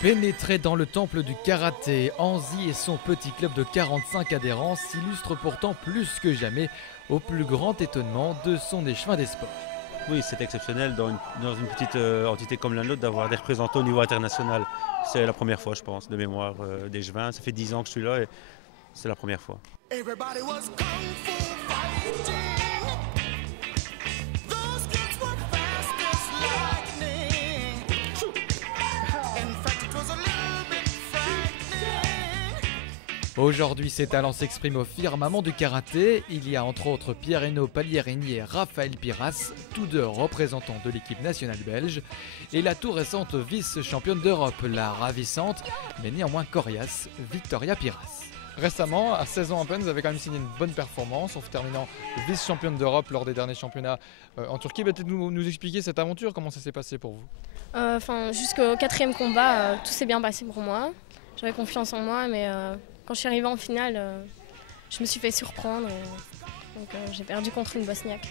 Pénétré dans le temple du karaté, Anzy et son petit club de 45 adhérents s'illustrent pourtant plus que jamais au plus grand étonnement de son échevin des sports. Oui, c'est exceptionnel dans une petite entité comme la nôtre d'avoir des représentants au niveau international. C'est la première fois, je pense, de mémoire d'échevin. Ça fait 10 ans que je suis là et c'est la première fois. Aujourd'hui, ses talents s'expriment au firmament du karaté. Il y a entre autres Pierre-Hénaud Paglierini et Raphaël Piras, tous deux représentants de l'équipe nationale belge, et la tout récente vice-championne d'Europe, la ravissante, mais néanmoins coriace, Victoria Piras. Récemment, à 16 ans à peine, vous avez quand même signé une bonne performance en terminant vice-championne d'Europe lors des derniers championnats en Turquie. Peut-être nous expliquer cette aventure, comment ça s'est passé pour vous? Jusqu'au 4e combat, tout s'est bien passé pour moi. J'avais confiance en moi, mais quand je suis arrivée en finale, je me suis fait surprendre. Donc j'ai perdu contre une Bosniaque.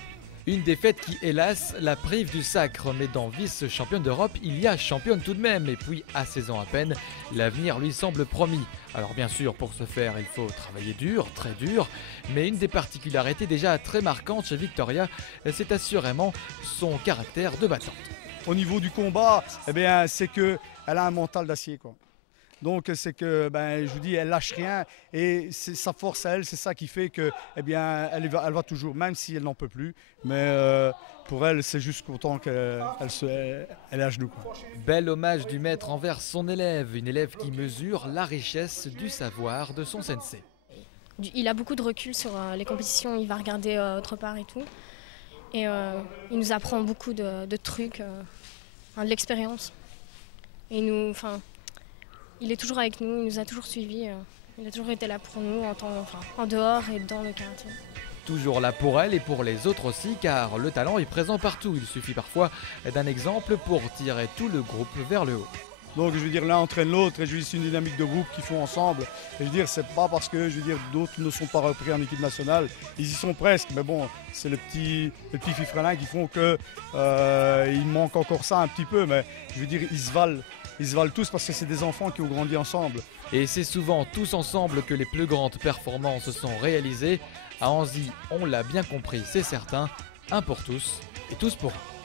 Une défaite qui, hélas, la prive du sacre, mais dans vice-championne d'Europe, il y a championne tout de même. Et puis, à 16 ans à peine, l'avenir lui semble promis. Alors bien sûr, pour ce faire, il faut travailler dur, très dur. Mais une des particularités déjà très marquantes chez Victoria, c'est assurément son caractère de battante. Au niveau du combat, c'est qu'elle a un mental d'acier, quoi. Donc c'est que, je vous dis, elle lâche rien et c'est sa force à elle, c'est ça qui fait que, elle va toujours, même si elle n'en peut plus. Mais pour elle, c'est juste content qu'elle est à genoux, quoi. Bel hommage du maître envers son élève, une élève qui mesure la richesse du savoir de son sensei. Il a beaucoup de recul sur les compétitions, il va regarder autre part et tout. Et il nous apprend beaucoup de trucs, de l'expérience. Et il est toujours avec nous, il nous a toujours suivis, il a toujours été là pour nous en dehors et dans le karaté. Toujours là pour elle et pour les autres aussi, car le talent est présent partout. Il suffit parfois d'un exemple pour tirer tout le groupe vers le haut. Donc je veux dire, l'un entraîne l'autre et je veux dire, c'est une dynamique de groupe qu'ils font ensemble. Et je veux dire, c'est pas parce que d'autres ne sont pas repris en équipe nationale, ils y sont presque, mais bon, c'est le petit fifrelin qui font que il manque encore ça un petit peu, mais je veux dire, ils se valent tous parce que c'est des enfants qui ont grandi ensemble. Et c'est souvent tous ensemble que les plus grandes performances sont réalisées. À Anzy, on l'a bien compris, c'est certain, un pour tous et tous pour un.